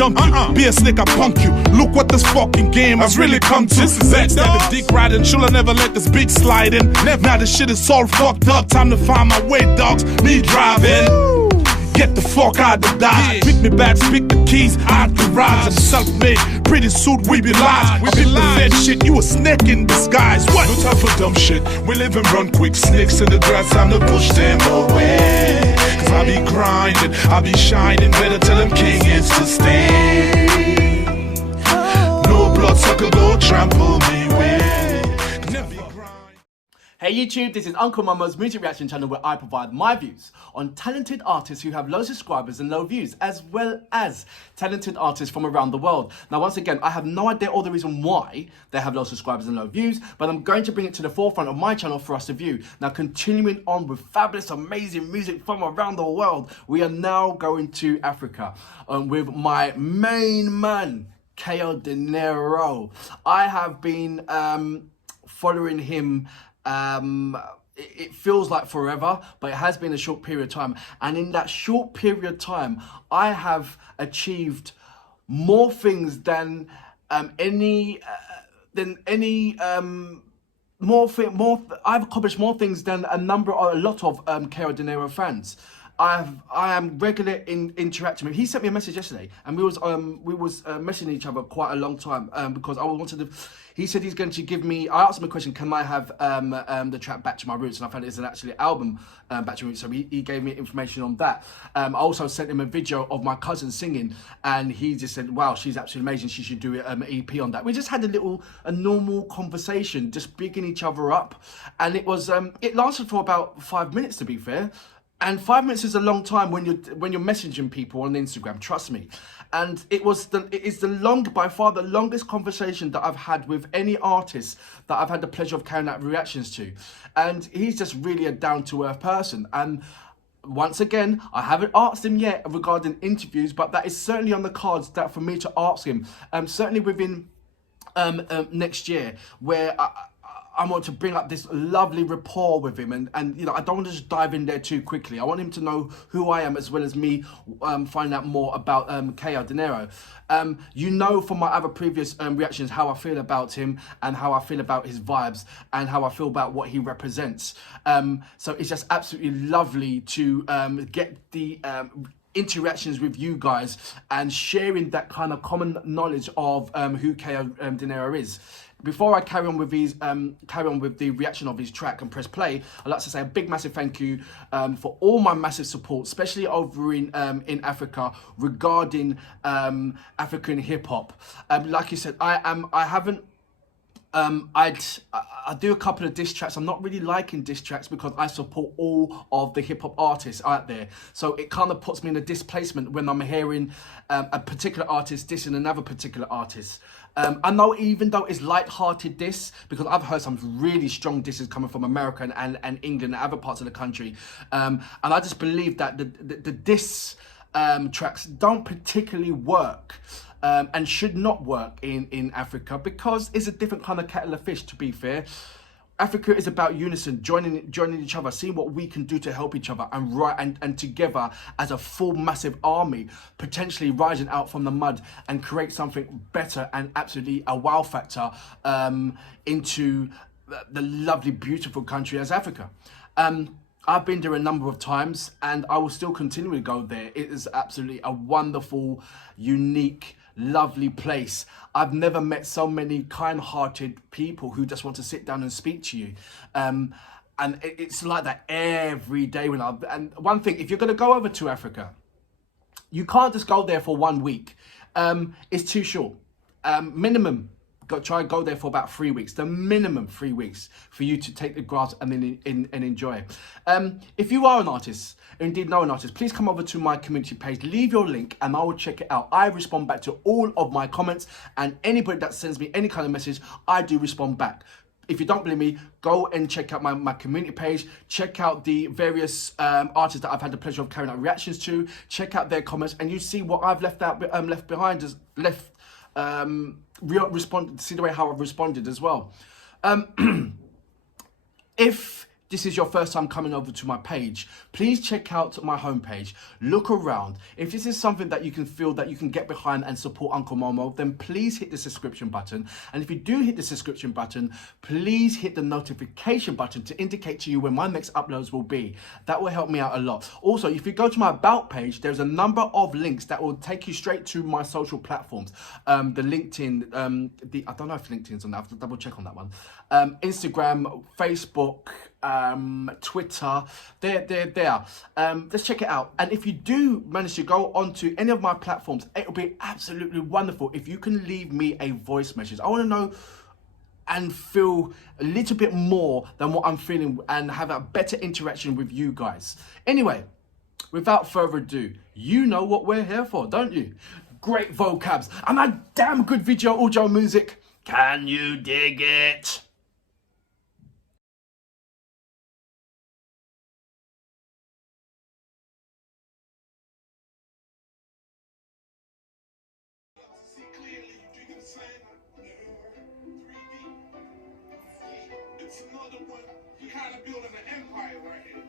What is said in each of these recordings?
dump you. Be a snake, I punk you. Look what this fucking game has really come to. This is backstabbing, dick riding. Should I never let this bitch slide in? Now this shit is all fucked up. Time to find my way, dogs. Me driving. Get the fuck out the dodge. Pick me back, pick the keys out the garage. I'm self-made, pretty suit, we be lies. We be the fed shit, you a snake in disguise. What? No time for dumb shit. We live and run quick. Snakes in the grass, time to push them away. Cause I be grinding, I be shining. Better tell them king is to stay. No bloodsucker go trample me away. Hey YouTube, this is Uncle Mama's music reaction channel where I provide my views on talented artists who have low subscribers and low views, as well as talented artists from around the world. Now once again, I have no idea all the reason why they have low subscribers and low views, but I'm going to bring it to the forefront of my channel for us to view. Now continuing on with fabulous, amazing music from around the world, we are now going to Africa with my main man, Kao Denero. I have been following him. It feels like forever, but it has been a short period of time, and in that short period of time I have achieved more things than I've accomplished more things than a lot of Kao Denero fans. I am regular in interacting with him. He sent me a message yesterday, and we was messaging each other quite a long time because I wanted to. He said he's going to give me. I asked him a question: can I have the track Back to My Roots? And I found it's an actually album Back to My Roots. So he gave me information on that. I also sent him a video of my cousin singing, and he just said, "Wow, she's absolutely amazing. She should do an EP on that." We just had a normal conversation, just bigging each other up, and it was it lasted for about 5 minutes, to be fair. And 5 minutes is a long time when you're messaging people on Instagram, trust me. And it is by far the longest conversation that I've had with any artist that I've had the pleasure of carrying out reactions to. And he's just really a down-to-earth person. And once again, I haven't asked him yet regarding interviews, but that is certainly on the cards that for me to ask him. Certainly within next year, where I want to bring up this lovely rapport with him, and you know, I don't want to just dive in there too quickly. I want him to know who I am, as well as me find out more about Kao Denero. You know from my other previous reactions how I feel about him, and how I feel about his vibes, and how I feel about what he represents. So it's just absolutely lovely to get the interactions with you guys and sharing that kind of common knowledge of who Kao Denero is. Before I carry on with the reaction of his track and press play, I'd like to say a big massive thank you for all my massive support, especially over in Africa regarding African hip hop. Like you said, I do a couple of diss tracks. I'm not really liking diss tracks because I support all of the hip hop artists out there. So it kind of puts me in a displacement when I'm hearing a particular artist dissing another particular artist. I know, even though it's light-hearted diss, because I've heard some really strong disses coming from America and England and other parts of the country. And I just believe that the diss tracks don't particularly work. And should not work in Africa, because it's a different kind of kettle of fish, to be fair. Africa is about unison, joining each other, seeing what we can do to help each other, and together as a full massive army, potentially rising out from the mud and create something better and absolutely a wow factor into the lovely, beautiful country as Africa. I've been there a number of times, and I will still continue to go there. It is absolutely a wonderful, unique, lovely place. I've never met so many kind-hearted people who just want to sit down and speak to you. And it's like that every day and one thing, if you're going to go over to Africa, you can't just go there for 1 week. It's too short. Minimum, try and go there for about 3 weeks. The minimum 3 weeks for you to take the grasp and then and enjoy. If you are an artist, or indeed know an artist, please come over to my community page, leave your link, and I will check it out. I respond back to all of my comments, and anybody that sends me any kind of message, I do respond back. If you don't believe me, go and check out my community page, check out the various artists that I've had the pleasure of carrying out reactions to, check out their comments, and you see what I've left behind, see the way how I've responded as well. If this is your first time coming over to my page, please check out my homepage, look around. If this is something that you can feel that you can get behind and support Uncle Momo, then please hit the subscription button. And if you do hit the subscription button, please hit the notification button to indicate to you when my next uploads will be. That will help me out a lot. Also, if you go to my About page, there's a number of links that will take you straight to my social platforms. The LinkedIn, I don't know if LinkedIn's on that, I have to double check on that one. Instagram, Facebook, Twitter, they're there. Let's check it out. And if you do manage to go onto any of my platforms, it will be absolutely wonderful if you can leave me a voice message. I want to know and feel a little bit more than what I'm feeling and have a better interaction with you guys. Anyway, without further ado, you know what we're here for, don't you? Great vocabs and a damn good video audio music. Can you dig it? It's another one. We're kind of building an empire right here.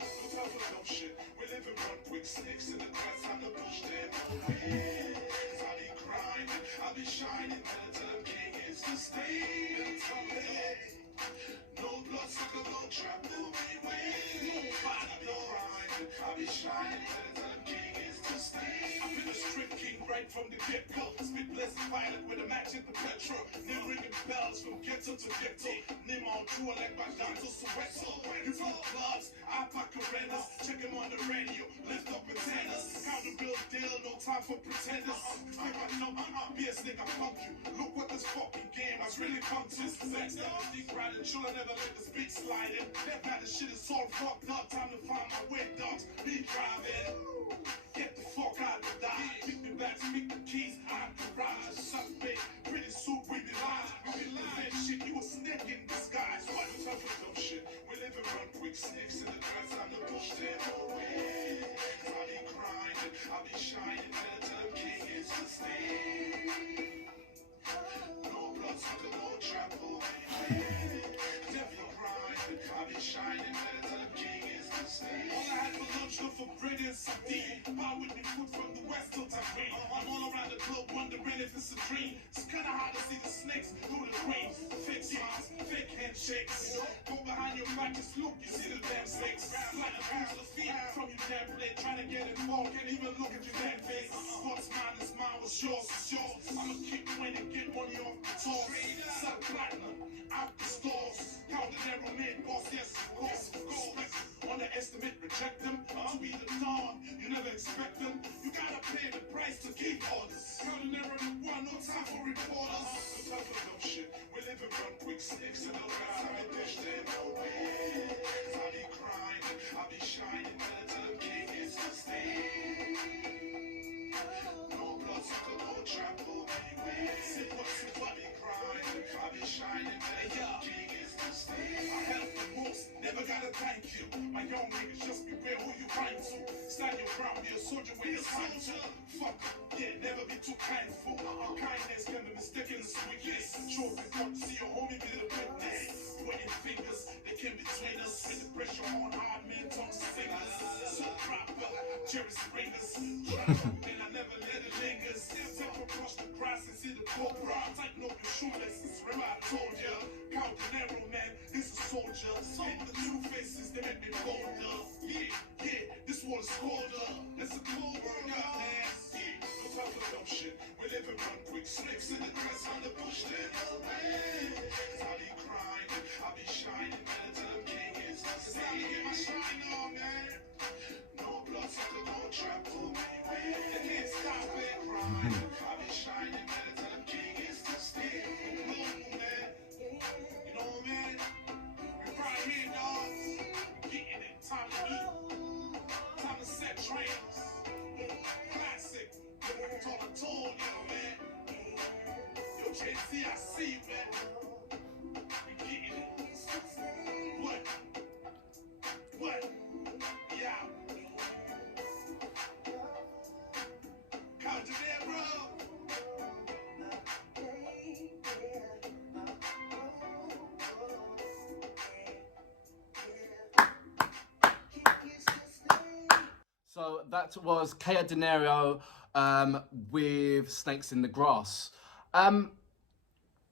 No time for no shit. We live in one quick snakes in the grass. I'm the push them away. Cause I be grinding, I be shining. Till the king is to stay. No blood sucker, no trap, no way. Nobody be grinding, I be shining. Till the king is to stay. I've been a strict king right from the get-go. Spit blessed pilot with a match at the petrol. Name ringing bells from ghetto to ghetto. Name on true like my down to Soweto. You from the clubs, I pack arenas. Check him on the radio, lift up containers. Count the bill deal, no time for pretenders. Stick my number, BS nigga pump you. Look what this fucking game has really come to. Sex, deep riding, chill, I never let this beat slide in. Now this shit is all fucked up, time to find my way, dogs. Me driving. Get the fuck out of Dodge. Pick me back, speak the keys, I'm the garage. Suspect, pretty soon we be live. We be live, shit, you a snake in disguise. What the fuck is no shit? We live and run quick snakes in the grass. I'm the push them away. Cause I be grinding, I be shining. Till the king is to stay. No blood sucker, no trap away. Never grinding, I be shining. Till the king is to stay. All I had for lunch was for bread and sardine. Buy with me food from the west till Tahrir. I'm all around the globe wondering if it's a dream. It's kinda hard to see the snakes through the green. Fake smiles, fake handshakes. Go behind your back, just look, you see the damn snakes. Like a pound of feet from your damn plate. Trying to get involved, can't even look at your damn face. What's mine is mine, what's yours is yours. I'ma keep winning, get money off the tour. Sell platinum, out the stores. Kao Denero made boss, yes, of course. Underestimate, reject them. To be the dawn, you never expect them. You gotta pay the price to keep orders. Kao Denero the one, no time for reporters. No time for no shit. We live and run quick snakes in the grass. I be dish them away. Cause I be grinding, I be shining. Till the king is to stay. No blood sucker, no trap, no anyway. Sip up, I be grinding, I be shining. Till the king is to stay. I help the most, never gotta thank you. My young niggas just beware who you rhyme to. Stand your ground, be a soldier when it's time to. Fuck, yeah, never be too kindful. Kindness can be mistaken as weakness. Sure, we want to see your homie be the witness. Pointing fingers, they came between us. With the pressure on hard men, tongue singers. So proper, Jerry Springers. And I never let it linger. Step across the grass and see the cobra. Tighten up your shoelaces. Remember I told ya. Kao Denero, man, this is soldier. Hit the two faces, they make me bolder. Yeah, this one is colder. It's a cold world out there. Yeah, no time for dumb shit. We live and run quick snakes in the grass on the bush then away. Cause I be grinding, I be shining. Till the king is to stay. I get my shine on, man. No blood sucker, no trap, no way. They can't stop it grinding. I be shining. Till the king is to stay. Man. You know what, man? We right here, dog. Getting it, time to eat. Time to set trails. Classic. Told I told you, man. Yo, JC, I see you, man. We getting it. What? What? Yeah. Kao Denero. That was Kao Denero with Snakes in the Grass.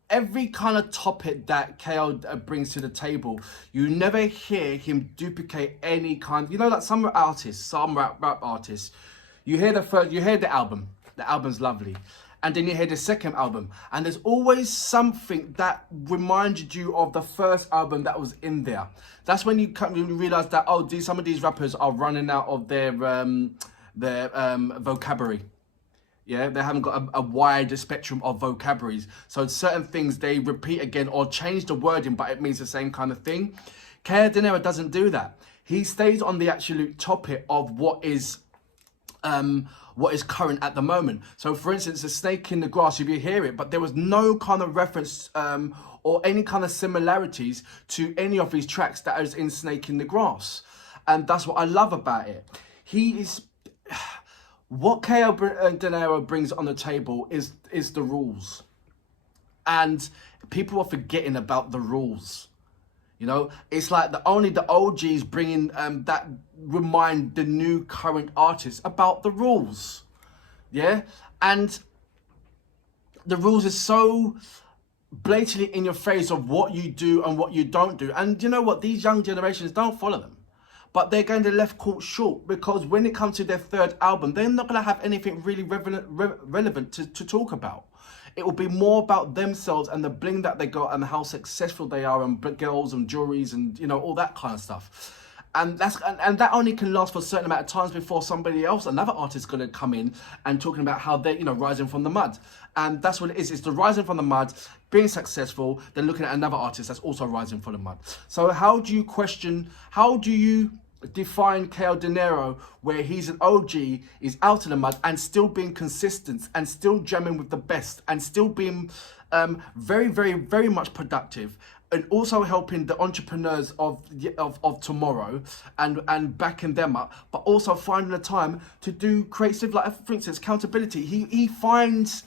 Every kind of topic that Kao brings to the table, you never hear him duplicate any kind. You know, like some artists, some rap artists, you hear the album. The album's lovely. And then you hear the second album, and there's always something that reminded you of the first album that was in there. That's when you realize that, oh, some of these rappers are running out of their vocabulary. Yeah, they haven't got a wider spectrum of vocabularies. So certain things they repeat again or change the wording, but it means the same kind of thing. Kao Denero doesn't do that. He stays on the absolute topic of what is current at the moment. So for instance, a snake in the grass, if you hear it, but there was no kind of reference or any kind of similarities to any of his tracks that is in Snake in the Grass. And that's what I love about it. What Kao Denero brings on the table is the rules. And people are forgetting about the rules. You know, it's like only the OGs bringing that remind the new current artists about the rules. Yeah? And the rules is so blatantly in your face of what you do and what you don't do. And you know what? These young generations don't follow them. But they're going to left caught short, because when it comes to their third album, they're not going to have anything really relevant to talk about. It will be more about themselves and the bling that they got and how successful they are, and girls and jewelries and, you know, all that kind of stuff. And that only can last for a certain amount of times before somebody else, another artist, is going to come in and talking about how they're, you know, rising from the mud. And that's what it is. It's the rising from the mud, being successful, then looking at another artist that's also rising from the mud. So how do you define Kao Denero, where he's an OG, is out in the mud and still being consistent and still jamming with the best and still being very, very, very much productive, and also helping the entrepreneurs of tomorrow and backing them up, but also finding the time to do creative, like for instance, accountability. He finds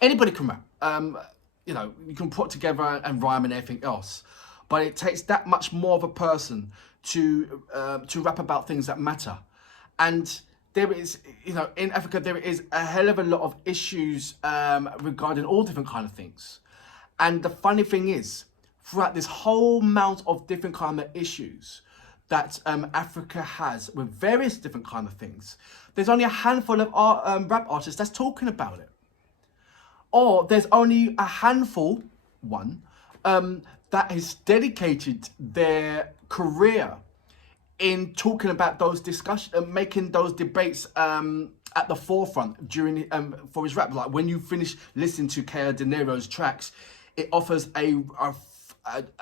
anybody can rap. You know, you can put together and rhyme and everything else, but it takes that much more of a person to rap about things that matter. And there is, you know, in Africa there is a hell of a lot of issues regarding all different kind of things. And the funny thing is, throughout this whole amount of different kind of issues that Africa has with various different kind of things, there's only a handful of rap artists that's talking about it. Or there's only a handful, that has dedicated their career in talking about those discussions, making those debates at the forefront during for his rap. Like when you finish listening to Kao Denero's tracks, it offers a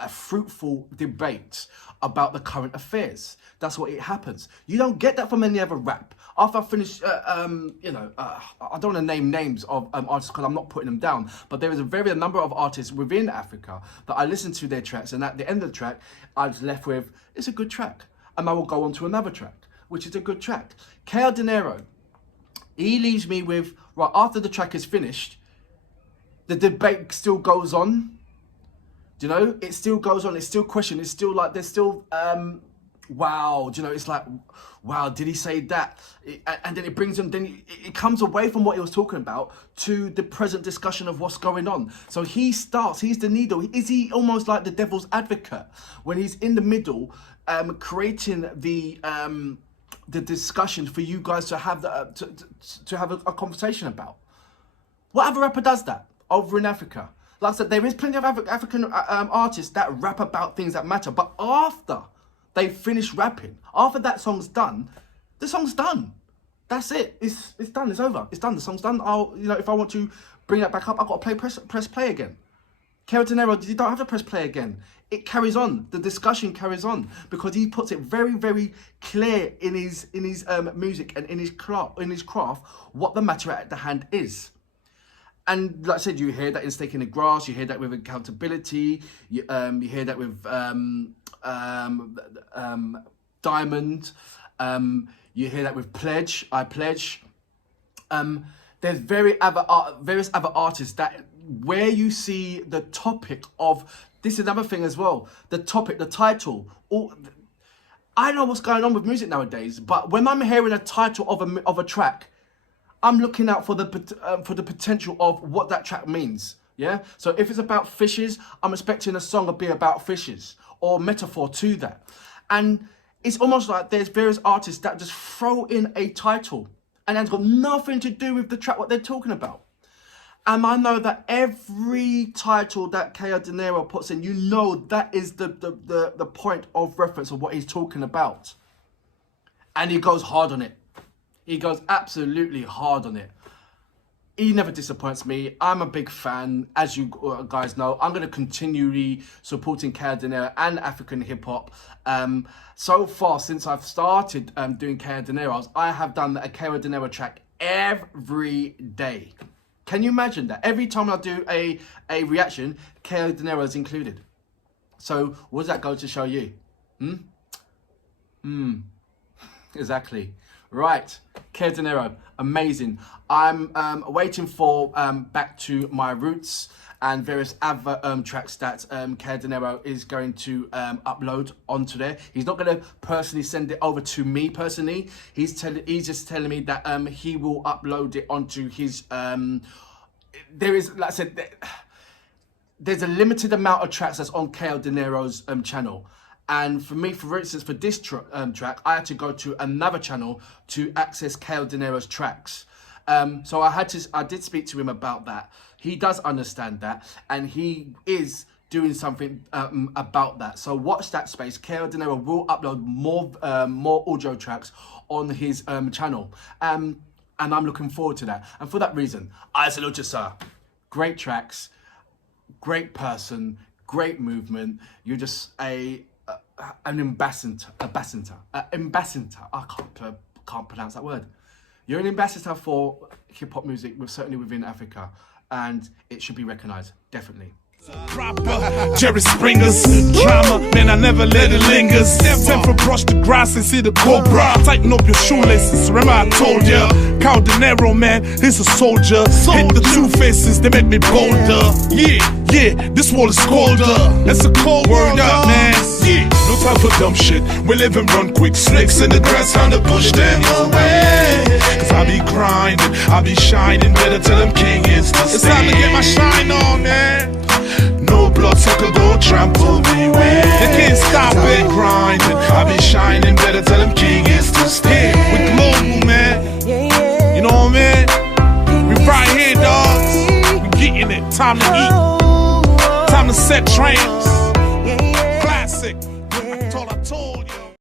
fruitful debate about the current affairs. That's what it happens. You don't get that from any other rap. After I finish, I don't want to name names of artists because I'm not putting them down, but there is a number of artists within Africa that I listen to their tracks, and at the end of the track, I was left with, it's a good track. And I will go on to another track, which is a good track. Kao Denero, he leaves me with, right, after the track is finished, the debate still goes on. Do you know? It still goes on. It's still questioned. It's still like, there's still, wow. Do you know? It's like, wow, did he say that? And then it brings him, then it comes away from what he was talking about to the present discussion of what's going on. So he's the needle. Is he almost like the devil's advocate when he's in the middle, creating the discussion for you guys to have to have a conversation about? What other rapper does that over in Africa? Like I said, there is plenty of African artists that rap about things that matter, but after they finish rapping, after that song's done, the song's done. That's it. It's done. It's over. It's done. The song's done. If I want to bring that back up, I've got to press play again. Kao Denero, you don't have to press play again. It carries on. The discussion carries on because he puts it very, very clear in his music and in his craft what the matter at the hand is. And like I said, you hear that in Snake in the Grass, you hear that with accountability, you hear that with Diamond, you hear that with Pledge, I Pledge. There's various other artists that where you see the topic of, this is another thing as well, the topic, the title, I know what's going on with music nowadays, but when I'm hearing a title of a track, I'm looking out for the potential of what that track means. Yeah. So if it's about fishes, I'm expecting a song to be about fishes or metaphor to that. And it's almost like there's various artists that just throw in a title and it's got nothing to do with the track what they're talking about. And I know that every title that Kao Denero puts in, you know that is the point of reference of what he's talking about. And he goes hard on it. He goes absolutely hard on it. He never disappoints me. I'm a big fan, as you guys know. I'm going to continue supporting Kao Denero and African hip-hop. So far, since I've started doing Kao Denero's, I have done a Kao Denero track every day. Can you imagine that? Every time I do a reaction, Kao Denero is included. So what does that go to show you? Exactly. Right, Kao Denero, amazing. I'm waiting for Back to My Roots and various other tracks that Kao Denero is going to upload onto there. He's not going to personally send it over to me personally. He's just telling me that he will upload it onto his. There is, like I said, there's a limited amount of tracks that's on Kao Denero's channel. And for me, for instance, for this track, I had to go to another channel to access Kao Denero's tracks. So I did speak to him about that. He does understand that, and he is doing something about that. So watch that space. Kao Denero will upload more audio tracks on his channel. And I'm looking forward to that. And for that reason, I salute you, sir. Great tracks, great person, great movement. You're just an ambassador. I can't pronounce that word. You're an ambassador for hip-hop music, certainly within Africa, and it should be recognized, definitely. Jerry Springer's drama, man, I never let it linger. Time for brush the grass and see the cobra. Tighten up your shoelaces, remember I told ya. Kao Denero, man, he's a soldier. Hit the two faces, they make me bolder. Yeah, this world is colder. It's a cold world out, man. Yeah, no time for dumb shit. We live and run quick. Snakes in the grass, time to push them away. Cause I be grinding, I be shining. Better tell them king is the It's time to get my shine on, man. No blood sucker go trample me way. They can't stop it grinding. I be shining, better tell them king is to stay. With global, man. You know what I mean? We right here, dogs. We getting it. Time to eat. Time to set train.